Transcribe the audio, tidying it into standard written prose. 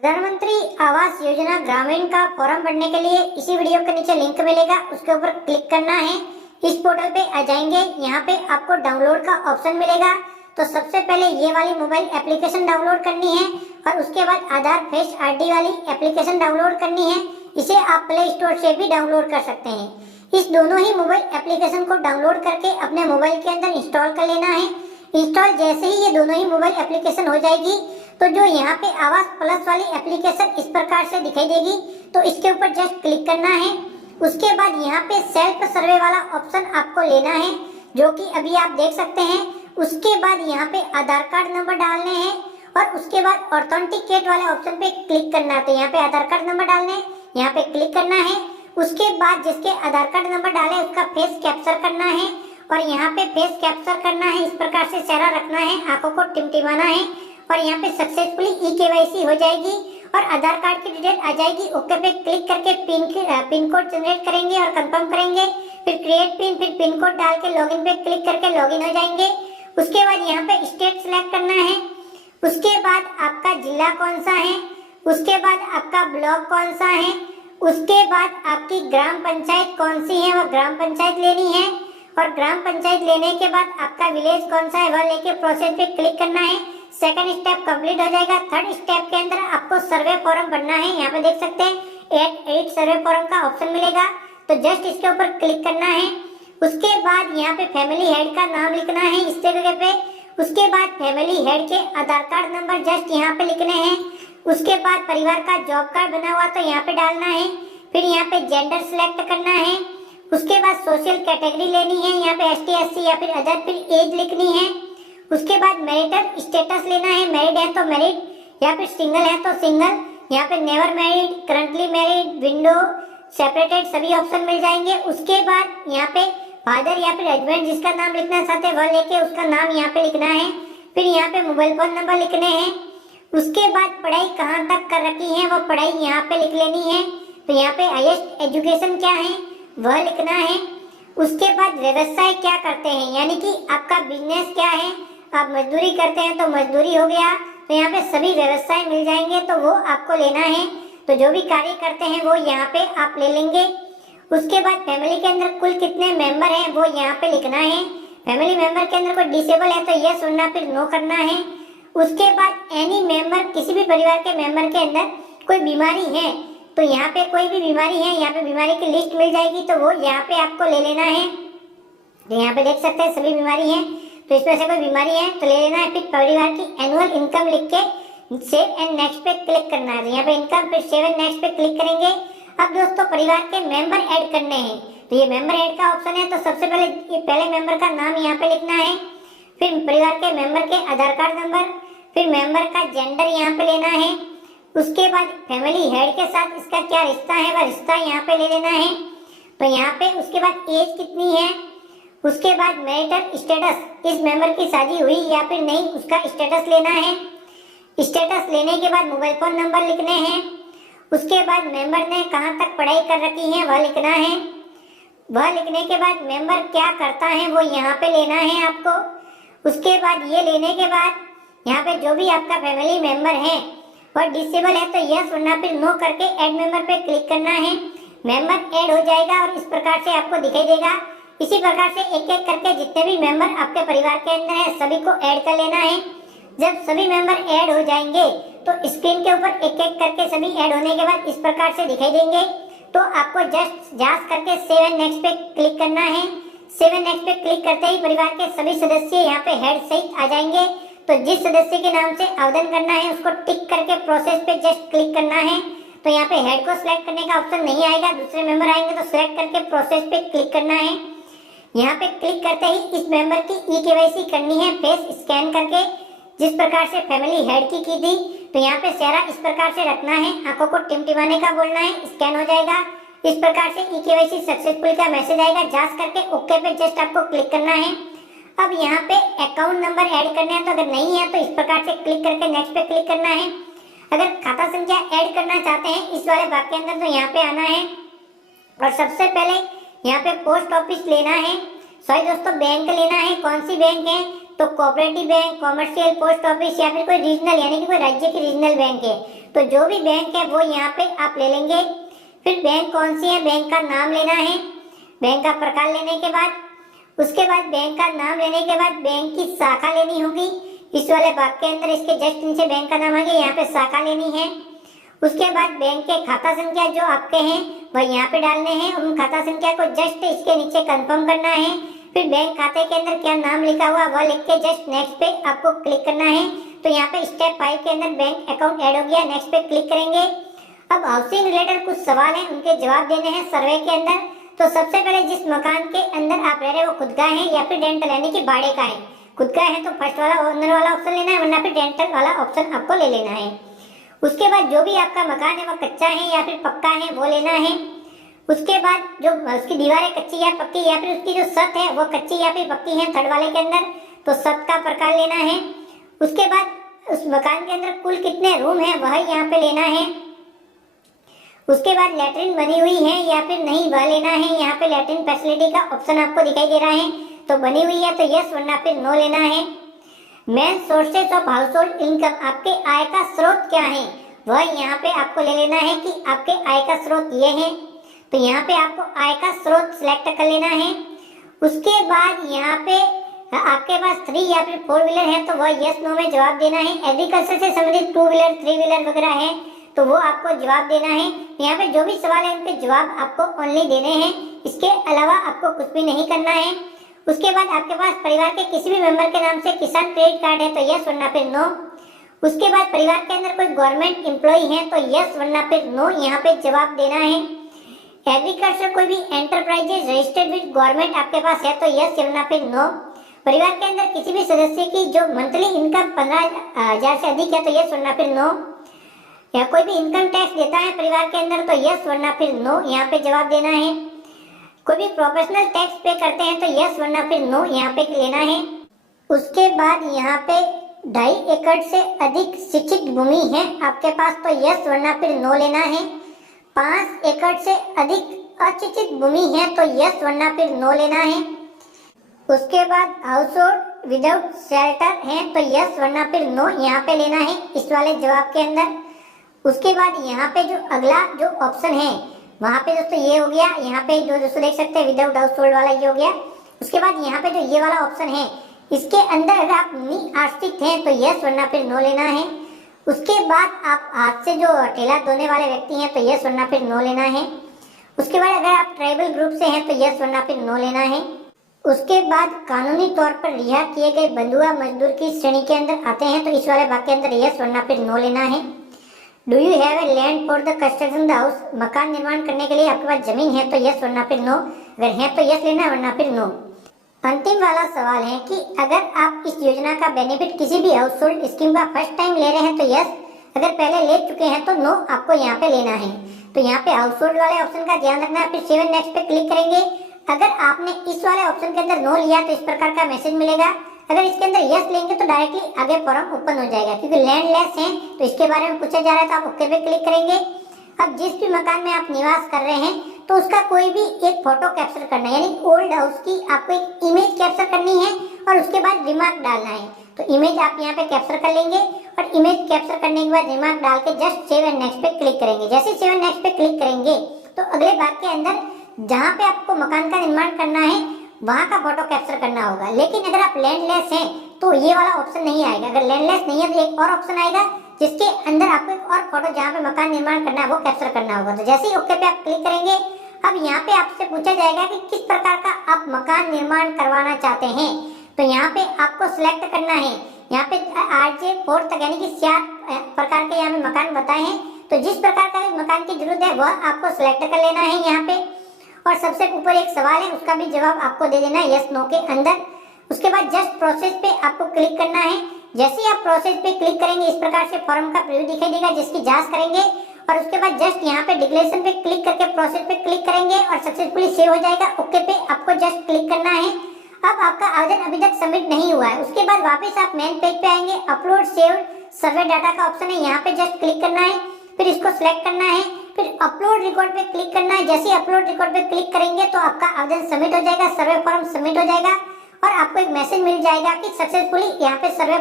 प्रधानमंत्री आवास योजना ग्रामीण का फॉर्म भरने के लिए इसी वीडियो के नीचे लिंक मिलेगा, उसके ऊपर क्लिक करना है। इस पोर्टल पे आ जाएंगे, यहाँ पे आपको डाउनलोड का ऑप्शन मिलेगा। तो सबसे पहले ये वाली मोबाइल एप्लीकेशन डाउनलोड करनी है और उसके बाद आधार फेस आईडी वाली एप्लीकेशन डाउनलोड करनी है। इसे आप प्ले स्टोर से भी डाउनलोड कर सकते हैं। इस दोनों ही मोबाइल एप्लीकेशन को डाउनलोड करके अपने मोबाइल के अंदर इंस्टॉल कर लेना है। इंस्टॉल जैसे ही ये दोनों ही मोबाइल एप्लीकेशन हो जाएगी तो जो यहाँ पे आवास प्लस वाली एप्लीकेशन इस प्रकार से दिखाई देगी, तो इसके ऊपर जस्ट क्लिक करना है। उसके बाद यहाँ पे सेल्फ सर्वे वाला ऑप्शन आपको लेना है, जो कि अभी आप देख सकते हैं। उसके बाद यहाँ पे आधार कार्ड नंबर डालने हैं और उसके बाद ऑथेंटिकेट वाले ऑप्शन पे क्लिक करना है। तो यहाँ पे आधार कार्ड नंबर डालने हैं, यहाँ पे क्लिक करना है। उसके बाद जिसके आधार कार्ड नंबर डाले उसका फेस कैप्चर करना है और यहाँ पे फेस कैप्चर करना है। इस प्रकार से चेहरा रखना है, आंखों को टिमटिमाना है और यहाँ पे सक्सेसफुली ई-केवाईसी हो जाएगी और आधार कार्ड की डिटेल आ जाएगी। ओके पे क्लिक करके पिन कोड जनरेट करेंगे और कंफर्म करेंगे। फिर क्रिएट पिन, फिर पिन कोड डाल के लॉगिन पे क्लिक करके लॉगिन हो जाएंगे। उसके बाद यहाँ पे स्टेट सेलेक्ट करना है। उसके बाद आपका जिला कौन सा है, उसके बाद आपका ब्लॉक कौन सा है, उसके बाद आपकी ग्राम पंचायत कौन सी है, वह ग्राम पंचायत लेनी है और ग्राम पंचायत लेने के बाद आपका विलेज कौन सा है वह लेके प्रोसेस पे क्लिक करना है। सेकंड स्टेप कंप्लीट हो जाएगा। थर्ड स्टेप के अंदर आपको सर्वे फॉर्म भरना है। यहाँ पे देख सकते हैं एड सर्वे फॉर्म का ऑप्शन मिलेगा, तो जस्ट इसके ऊपर क्लिक करना है। उसके बाद यहाँ पे फैमिली हेड का नाम लिखना है इस जगह पे। उसके बाद फैमिली हेड के आधार कार्ड नंबर जस्ट यहाँ पे लिखने हैं। उसके बाद परिवार का जॉब कार्ड बना हुआ तो यहाँ पे डालना है। फिर यहाँ पे जेंडर सिलेक्ट करना है। उसके बाद सोशल कैटेगरी लेनी है, यहाँ पे ST SC या फिर अदर, फिर एज लिखनी है। उसके बाद मैरिटल स्टेटस लेना है, मैरिड है तो मैरिड या फिर सिंगल है तो सिंगल। यहाँ पे never married, currently married, window, separated सभी ऑप्शन मिल जाएंगे। उसके बाद यहाँ पे फादर या फिर हस्बैंड जिसका नाम लिखना चाहते हैं वह लेके उसका नाम यहाँ पे लिखना है। फिर यहाँ पे मोबाइल फोन नंबर लिखने हैं। उसके बाद पढ़ाई कहाँ तक कर रखी है वो पढ़ाई यहाँ पे लिख लेनी है। तो यहाँ पे हाईएस्ट एजुकेशन क्या है वह लिखना है। उसके बाद व्यवसाय क्या करते हैं, यानी कि आपका बिजनेस क्या है। आप मजदूरी करते हैं तो मजदूरी हो गया, तो यहाँ पे सभी व्यवसाय मिल जाएंगे, तो वो आपको लेना है। तो जो भी कार्य करते हैं वो यहाँ पे आप ले लेंगे। उसके बाद फैमिली के अंदर कुल कितने मेंबर हैं वो यहाँ पे लिखना है। फैमिली मेंबर के अंदर कोई डिसेबल है तो यस वरना फिर नो करना है। उसके बाद एनी मेंबर, किसी भी परिवार के मेंबर के अंदर कोई बीमारी है तो यहाँ पे कोई भी बीमारी है, यहाँ पे बीमारी की लिस्ट मिल जाएगी, तो वो यहाँ पे आपको ले लेना है। तो यहाँ पे देख सकते हैं सभी बीमारी है, तो इसमें से कोई बीमारी है तो ले लेना है। फिर परिवार की एनुअल इनकम लिख के सेव एंड नेक्स्ट पे क्लिक करना है। तो यहाँ पे इनकम, फिर सेव एंड नेक्स्ट पे क्लिक करेंगे। अब दोस्तों परिवार के मेंबर ऐड करने हैं, तो ये मेंबर ऐड का ऑप्शन है। तो सबसे पहले ये पहले मेंबर का नाम यहाँ पे लिखना है। फिर परिवार के मेंबर के आधार कार्ड नंबर, फिर मेंबर का जेंडर यहाँ पे लेना है। उसके बाद फैमिली हेड के साथ इसका क्या रिश्ता है वह रिश्ता यहाँ पे ले लेना है। तो यहाँ पे उसके बाद एज कितनी है, उसके बाद मैरिटल स्टेटस, इस मेंबर की शादी हुई या फिर नहीं उसका स्टेटस लेना है। स्टेटस लेने के बाद मोबाइल फोन नंबर लिखने हैं। उसके बाद मेंबर ने कहाँ तक पढ़ाई कर रखी है वह लिखना है। वह लिखने के बाद मेंबर क्या करता है वो यहाँ पे लेना है आपको। उसके बाद ये लेने के बाद यहाँ पे जो भी आपका फैमिली मेंबर है और डिसेबल है तो यस वरना फिर नो करके ऐड मेंबर पे क्लिक करना है। मेंबर ऐड हो जाएगा और इस प्रकार से आपको दिखाई देगा। इसी प्रकार से एक एक करके जितने भी मेंबर आपके परिवार के अंदर है सभी को ऐड कर लेना है। जब सभी मेंबर ऐड हो जाएंगे तो स्क्रीन के ऊपर एक एक करके सभी ऐड होने के बाद इस प्रकार से दिखाई देंगे। तो आपको जस्ट जांच करके सेव एंड नेक्स्ट पे क्लिक करना है। सेव एंड नेक्स्ट पे क्लिक करते ही परिवार के सभी सदस्य यहाँ पे हेड सहित आ जाएंगे। तो जिस सदस्य के नाम से आवेदन करना है उसको टिक करके प्रोसेस पे जस्ट क्लिक करना है। तो यहाँ पे हेड को सिलेक्ट करने का ऑप्शन नहीं आएगा, दूसरे मेंबर आएंगे तो सिलेक्ट करके प्रोसेस पे क्लिक करना है। यहाँ पे क्लिक करते ही इस मेंबर की ई-केवाईसी करनी है फेस स्कैन करके, जिस प्रकार से फैमिली हेड की थी। तो यहाँ पे चेहरा इस प्रकार से रखना है, आंखों को टिमटिमाने का बोलना है, स्कैन हो जाएगा। इस प्रकार से ई-केवाईसी सक्सेसफुल का मैसेज आएगा। जांच करके ओके पे जस्ट आपको क्लिक करना है। अब यहाँ पे अकाउंट नंबर ऐड करना है, तो अगर नहीं है तो इस प्रकार से क्लिक करके नेक्स्ट पे क्लिक करना है। अगर खाता संख्या ऐड करना चाहते हैं इस वाले भाग के अंदर तो यहाँ पे आना है और सबसे पहले यहाँ पे पोस्ट ऑफिस लेना है। सॉरी दोस्तों, बैंक लेना है। कौन सी बैंक है तो cooperative bank, commercial, post office या फिर कोई रीजनल यानी कि कोई राज्य की रीजनल बैंक है तो जो भी बैंक है वो यहाँ पे आप ले लेंगे। फिर बैंक कौन सी है, बैंक का नाम लेना है। बैंक का प्रकार लेने के बाद उसके बाद बैंक का नाम लेने के बाद बैंक की शाखा लेनी होगी। इस वाले भाग के अंदर इसके जस्ट नीचे बैंक का नाम आ गया, यहाँ पे शाखा लेनी है। उसके बाद बैंक के खाता संख्या जो आपके हैं वह यहाँ पे डालने हैं और उन खाता संख्या को जस्ट इसके नीचे कंफर्म करना है। फिर बैंक खाते के अंदर क्या नाम लिखा हुआ वह लिख के जस्ट नेक्स्ट पे आपको क्लिक करना है। तो यहाँ पे स्टेप 5 के अंदर बैंक अकाउंट ऐड हो गया, नेक्स्ट पे क्लिक करेंगे। अब हाउसिंग रिलेटेड कुछ सवाल हैं, उनके जवाब देने हैं सर्वे के अंदर। तो सबसे पहले जिस मकान के अंदर आप रह रहे हो वो खुद का है या फिर रेंटल यानी कि भाड़े का है। खुद का है तो फर्स्ट वाला ओनर वाला ऑप्शन लेना है, वरना फिर रेंटल वाला ऑप्शन आपको ले लेना है। उसके बाद जो भी आपका मकान है वो कच्चा है या फिर पक्का है वो लेना है। उसके बाद जो उसकी दीवारें कच्ची या पक्की या फिर उसकी जो छत है वो कच्ची या फिर पक्की है थर्ड वाले के अंदर, तो छत का प्रकार लेना है। उसके बाद उस मकान के अंदर कुल कितने रूम है वह यहाँ पे लेना है। उसके बाद लैट्रिन बनी हुई है या फिर नहीं वह लेना है। यहाँ पे लैट्रिन फैसिलिटी का ऑप्शन आपको दिखाई दे रहा है, तो बनी हुई है तो यस वरना फिर नो लेना है। Main sources of house hold income, आपके आय का स्रोत क्या है वह यहाँ पे आपको ले लेना है कि आपके आय का स्रोत ये है, तो यहाँ पे आपको आय का स्रोत सिलेक्ट कर लेना है। उसके बाद यहाँ पे आपके पास 3 या फिर 4 व्हीलर है तो वह यस नो में जवाब देना है। एग्रीकल्चर से संबंधित 2 व्हीलर 3 व्हीलर वगैरह है तो वो आपको जवाब देना है। यहाँ पे जो भी सवाल है उनके जवाब आपको ओनली देने हैं, इसके अलावा आपको कुछ भी नहीं करना है। उसके बाद आपके पास परिवार के किसी भी मेंबर के नाम से किसान क्रेडिट कार्ड है तो यस वरना फिर नो। उसके बाद परिवार के अंदर कोई गवर्नमेंट एम्प्लॉय है तो यस वरना फिर नो यहाँ पे जवाब देना है। एग्रीकल्चर कोई भी एंटरप्राइजेज रजिस्टर्ड विद गवर्नमेंट आपके पास है तो यस वरना फिर नो। परिवार के अंदर किसी भी सदस्य की जो मंथली इनकम 15,000 से अधिक है तो यस वरना फिर नो। या कोई भी इनकम टैक्स देता है परिवार के अंदर तो यस वरना फिर नो यहाँ पे जवाब देना है। कोई भी प्रोफेशनल टैक्स पे करते हैं तो यस वरना फिर नो यहाँ पे लेना है। उसके बाद यहाँ पे 2.5 एकड़ से अधिक शिक्षित भूमि है आपके पास तो यस वरना फिर नो लेना है। 5 एकड़ से अधिक अशिक्षित भूमि है तो यस वरना फिर नो लेना है। उसके बाद हाउस होल्ड विदाउट शेल्टर है तो यस वरना फिर नो यहाँ पे लेना है इस वाले जवाब के अंदर। उसके बाद यहाँ पे जो अगला जो ऑप्शन है वहाँ पे दोस्तों ये हो गया, यहाँ पे जो दोस्तों देख सकते हैं विदाउट हाउस होल्ड वाला ये हो गया। उसके बाद यहाँ पे जो ये वाला ऑप्शन है इसके अंदर अगर आप निआश्रित हैं तो यस वरना फिर नो लेना है। उसके बाद आप हाथ से जो ठेला धोने वाले व्यक्ति हैं तो यस वरना फिर नो लेना है। उसके बाद अगर आप ट्राइबल ग्रुप से हैं तो यस वरना फिर नो लेना है। उसके बाद कानूनी तौर पर रिहा किए गए बंधुआ मजदूर की श्रेणी के अंदर आते हैं तो इस वाले भाग के अंदर यस वरना फिर नो लेना है। Do you have a land for the construction the house, मकान निर्माण करने के लिए आपके पास जमीन है तो यस वरना फिर नो, अगर है तो यस लेना वरना फिर नो। अंतिम वाला सवाल है कि अगर आप इस योजना का बेनिफिट किसी भी हाउस होल्ड स्कीम का फर्स्ट टाइम ले रहे हैं तो यस, अगर पहले ले चुके हैं तो नो आपको यहाँ पे लेना है। तो यहाँ पे हाउस होल्ड वाले ऑप्शन का ध्यान रखना है। फिर 7 नेक्स्ट पे क्लिक करेंगे। अगर आपने इस वाले ऑप्शन के अंदर नो लिया तो इस प्रकार का मैसेज मिलेगा। अगर इसके अंदर यस लेंगे तो डायरेक्टली आगे फॉर्म ओपन हो जाएगा, क्योंकि लैंडलेस है तो इसके बारे में पूछा जा रहा है तो आप ओके पे क्लिक करेंगे। अब जिस भी मकान में आप निवास कर रहे हैं तो उसका कोई भी एक फोटो कैप्चर करना है, यानी ओल्ड हाउस की आपको एक इमेज कैप्चर करनी है और उसके बाद रिमार्क डालना है। तो इमेज आप यहाँ पे कैप्चर कर लेंगे और इमेज कैप्चर करने के बाद रिमार्क डाल के जस्ट सेव एंड नेक्स्ट पे क्लिक करेंगे। जैसे सेव एंड नेक्स्ट पे क्लिक करेंगे तो अगले भाग के अंदर जहाँ पे आपको मकान का निर्माण करना है वहाँ का फोटो कैप्चर करना होगा। लेकिन अगर आप लैंडलेस हैं तो ये वाला ऑप्शन नहीं आएगा। अगर लैंडलेस नहीं है तो एक और ऑप्शन आएगा जिसके अंदर आपको एक और फोटो जहाँ पे मकान निर्माण करना है वो कैप्चर करना होगा। तो जैसे ही ओके पे आप क्लिक करेंगे अब यहाँ पे आपसे पूछा जाएगा कि किस प्रकार का आप मकान निर्माण करवाना चाहते हैं। तो यहाँ पे आपको सिलेक्ट करना है। यहाँ पे RJ 4 तक यानी कि 4 प्रकार के यहाँ पे मकान बताए हैं। तो जिस प्रकार का भी मकान की जरूरत है वह आपको सिलेक्ट कर लेना है यहाँ पे। और सबसे ऊपर एक सवाल है उसका भी जवाब आपको दे देना है यस नो के अंदर। उसके बाद जस्ट प्रोसेस पे आपको क्लिक करना है। जैसे ही आप प्रोसेस पे क्लिक करेंगे इस प्रकार से फॉर्म का प्रीव्यू दिखाई देगा जिसकी जांच करेंगे और उसके बाद जस्ट यहाँ पे डिक्लेरेशन पे क्लिक करके प्रोसेस पे क्लिक करेंगे और सक्सेसफुली सेव हो जाएगा। ओके पे आपको जस्ट क्लिक करना है। अब आपका आवेदन अभी तक सबमिट नहीं हुआ है। उसके बाद वापस आप मेन पेज पे आएंगे। अपलोड सेव सर्वे डाटा का ऑप्शन है, यहाँ पे जस्ट क्लिक करना है। फिर इसको सिलेक्ट करना है, फिर अपलोड रिकॉर्ड पे क्लिक करना है। जैसे अपलोड रिकॉर्ड पे क्लिक करेंगे तो आपका आवेदन सबमिट हो जाएगा, सर्वे फॉर्म सबमिट हो जाएगा और आपको एक मैसेज मिल जाएगा कि सक्सेसफुली यहाँ पे सर्वे